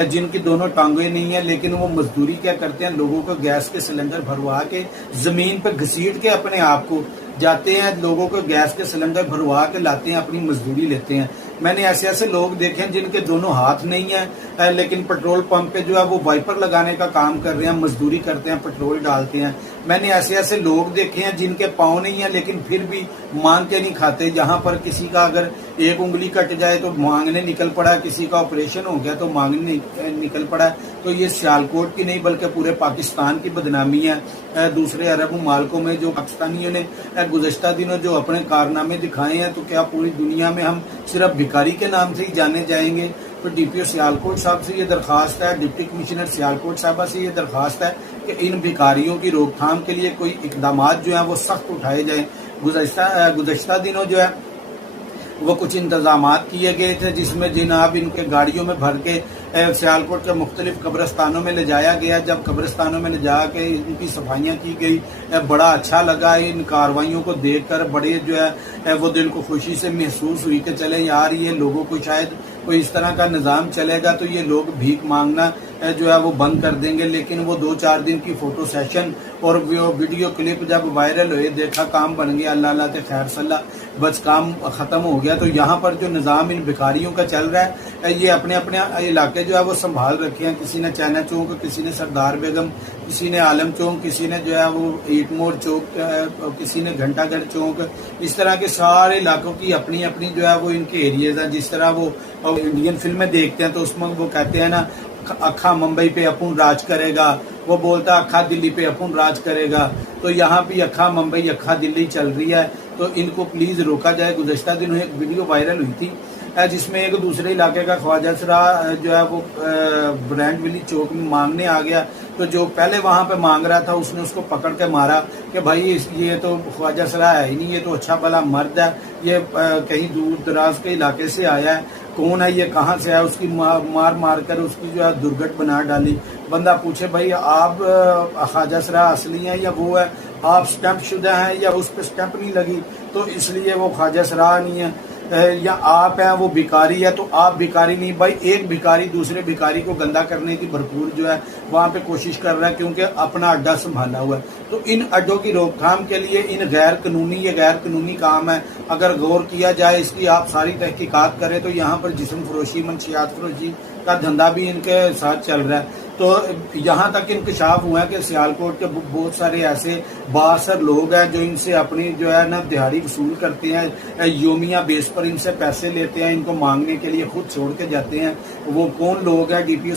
جن کی دونوں ٹانگیں نہیں ہیں، لیکن وہ مزدوری کیا کرتے ہیں، لوگوں کو گیس کے سلنڈر بھروا کے زمین پہ گھسیٹ کے اپنے آپ کو جاتے ہیں، لوگوں کو گیس کے سلنڈر بھروا کے لاتے ہیں، اپنی مزدوری لیتے ہیں۔ میں نے ایسے لوگ دیکھے ہیں جن کے دونوں ہاتھ نہیں ہیں، لیکن پیٹرول پمپ پہ جو ہے وہ وائپر لگانے کا کام کر رہے ہیں، مزدوری کرتے ہیں، پیٹرول ڈالتے ہیں۔ میں نے ایسے لوگ دیکھے ہیں جن کے پاؤں نہیں ہیں لیکن پھر بھی مانگ کے نہیں کھاتے۔ یہاں پر کسی کا اگر ایک انگلی کٹ جائے تو مانگنے نکل پڑا، کسی کا آپریشن ہو گیا تو مانگنے نکل پڑا۔ تو یہ سیالکوٹ کی نہیں بلکہ پورے پاکستان کی بدنامی ہے۔ دوسرے عرب ممالکوں میں جو پاکستانیوں نے گزشتہ دنوں جو اپنے کارنامے دکھائے ہیں، تو کیا پوری دنیا میں ہم صرف بھکاری کے نام سے ہی جانے جائیں گے؟ تو ڈی پی او سیالکوٹ صاحب سے یہ درخواست ہے، ڈپٹی کمشنر سیالکوٹ صاحبہ سے یہ درخواست ہے کہ ان بھکاریوں کی روک تھام کے لیے کوئی اقدامات جو ہیں وہ سخت اٹھائے جائیں۔ گزشتہ دنوں جو ہے وہ کچھ انتظامات کیے گئے تھے، جس میں جناب ان کے گاڑیوں میں بھر کے سیالکوٹ کے مختلف قبرستانوں میں لے جایا گیا۔ جب قبرستانوں میں لے جا کے ان کی صفائیاں کی گئی، بڑا اچھا لگا ان کارروائیوں کو دیکھ کر، بڑے جو ہے وہ دل کو خوشی سے محسوس ہوئی کہ چلے یار یہ لوگوں کو شاید کوئی اس طرح کا نظام چلے گا تو یہ لوگ بھیک مانگنا جو ہے وہ بند کر دیں گے۔ لیکن وہ 2-4 دن کی فوٹو سیشن اور ویڈیو کلپ جب وائرل ہوئے، دیکھا کام بن گیا، اللہ اللہ تے خیر صلاح، بس کام ختم ہو گیا۔ تو یہاں پر جو نظام ان بھکاریوں کا چل رہا ہے، یہ اپنے اپنے علاقے جو ہے وہ سنبھال رکھے ہیں۔ کسی نے چائنا چوک، کسی نے سردار بیگم، کسی نے عالم چوک، کسی نے جو ہے وہ ایٹ مور چوک، کسی نے گھنٹہ گھر چوک، اس طرح کے سارے علاقوں کی اپنی اپنی جو ہے وہ ان کے ایریاز ہیں۔ جس طرح وہ انڈین فلمیں دیکھتے ہیں تو اس میں وہ کہتے ہیں نا، اکھا ممبئی پہ اپن راج کرے گا، وہ بولتا اکھا دلی پہ اپن راج کرے گا۔ تو یہاں بھی اکھا ممبئی اکھا دلی چل رہی ہے، تو ان کو پلیز روکا جائے۔ گزشتہ دنوں ایک ویڈیو وائرل ہوئی تھی جس میں ایک دوسرے علاقے کا خواجہ سرا جو ہے وہ برانڈ ویلی چوک میں مانگنے آ گیا، تو جو پہلے وہاں پہ مانگ رہا تھا اس نے اس کو پکڑ کے مارا کہ بھائی یہ تو خواجہ سرا ہے ہی نہیں، یہ تو اچھا بھلا مرد ہے، یہ کہیں دور دراز کے علاقے سے آیا ہے، کون ہے یہ، کہاں سے ہے؟ اس کی مار کر اس کی جو ہے درگٹ بنا ڈالی۔ بندہ پوچھے بھائی آپ خواجہ سرا اصلی ہیں یا وہ ہے، آپ سٹیمپ شدہ ہیں یا اس پہ سٹیمپ نہیں لگی تو اس لیے وہ خواجہ سرا نہیں ہے، یا آپ ہیں وہ بھکاری ہے تو آپ بھکاری نہیں۔ بھائی ایک بھکاری دوسرے بھکاری کو گندا کرنے کی بھرپور جو ہے وہاں پہ کوشش کر رہا ہے، کیونکہ اپنا اڈا سنبھالا ہوا ہے۔ تو ان اڈوں کی روک تھام کے لیے یہ غیر قانونی کام ہے۔ اگر غور کیا جائے، اس کی آپ ساری تحقیقات کریں تو یہاں پر جسم فروشی، منشیات فروشی کا دھندا بھی ان کے ساتھ چل رہا ہے۔ تو یہاں تک انکشاف ہوا ہے کہ سیالکوٹ کے بہت سارے ایسے بااثر لوگ ہیں جو ان سے اپنی جو ہے نا دہاڑی وصول کرتے ہیں، یومیہ بیس پر ان سے پیسے لیتے ہیں، ان کو مانگنے کے لیے خود چھوڑ کے جاتے ہیں۔ وہ کون لوگ ہیں؟ ڈی پی او